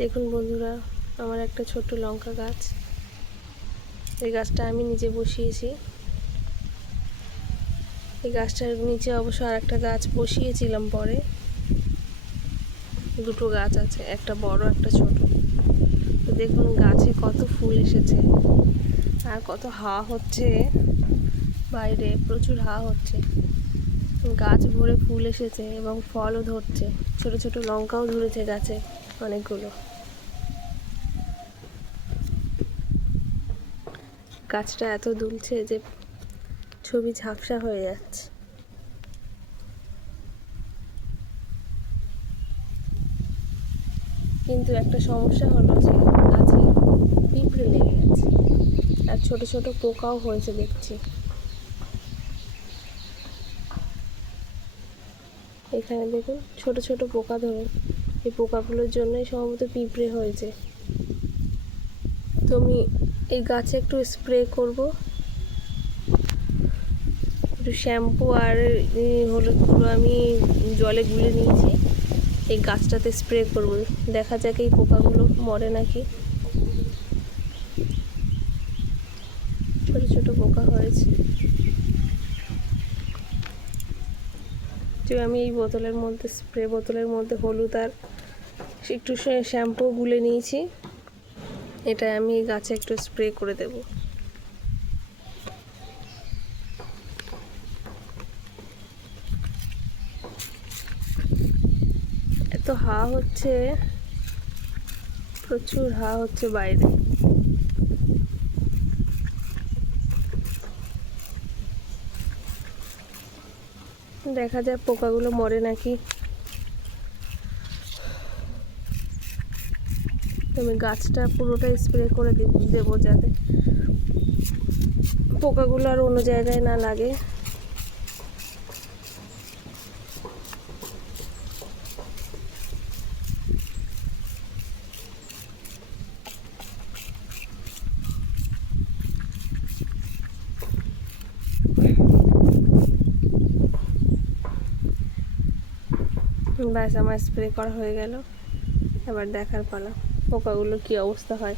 দেখুন বন্ধুরা, আমার একটা ছোট্ট লঙ্কা গাছ। এই গাছটা আমি নিজে বসিয়েছি। এই গাছটার নিচে অবশ্য আর একটা গাছ বসিয়েছিলাম পরে। দুটো গাছ আছে, একটা বড় একটা ছোট। তো দেখুন গাছে কত ফুল এসেছে আর কত হাওয়া হচ্ছে। বাইরে প্রচুর হাওয়া হচ্ছে। গাছ ভরে ফুল এসেছে এবং ফলও ধরছে। ছোট ছোট লঙ্কাও ধরেছে গাছে অনেকগুলো। গাছটা এত দুলছে যে ছবি ঝাপসা হয়ে যাচ্ছে। কিন্তু একটা সমস্যা হলো যে গাছে পিঁপড়ে লেগে গেছে আর ছোট ছোট পোকাও হয়েছে দেখছি। এখানে দেখুন ছোট ছোট পোকা ধরে, এই পোকাগুলোর জন্যই সম্ভবত পিঁপড়ে হয়েছে। তো আমি এই গাছে একটু স্প্রে করব, একটু শ্যাম্পু আর হলুদ গুঁড়ো আমি জলে গুলে নিয়েছি। এই গাছটাতে স্প্রে করব, দেখা যাক এই পোকাগুলো মরে নাকি। ছোট ছোট পোকা হয়েছে। তো আমি এই বোতলের মধ্যে স্প্রে বোতলের মধ্যে হলুদ আর একটু শ্যাম্পু গুলে নিয়েছি। এটা আমি এই গাছে একটু স্প্রে করে দেব। এত হাওয়া হচ্ছে, প্রচুর হাওয়া হচ্ছে বাইরে। দেখা যাক পোকাগুলো মরে নাকি। আমি গাছটা পুরোটাই স্প্রে করে দেবো যাতে পোকাগুলো আর অন্য জায়গায় না লাগে। ব্যাস, আমার স্প্রে করা হয়ে গেল। এবার দেখার পালা পোকাগুলো কি অবস্থা হয়।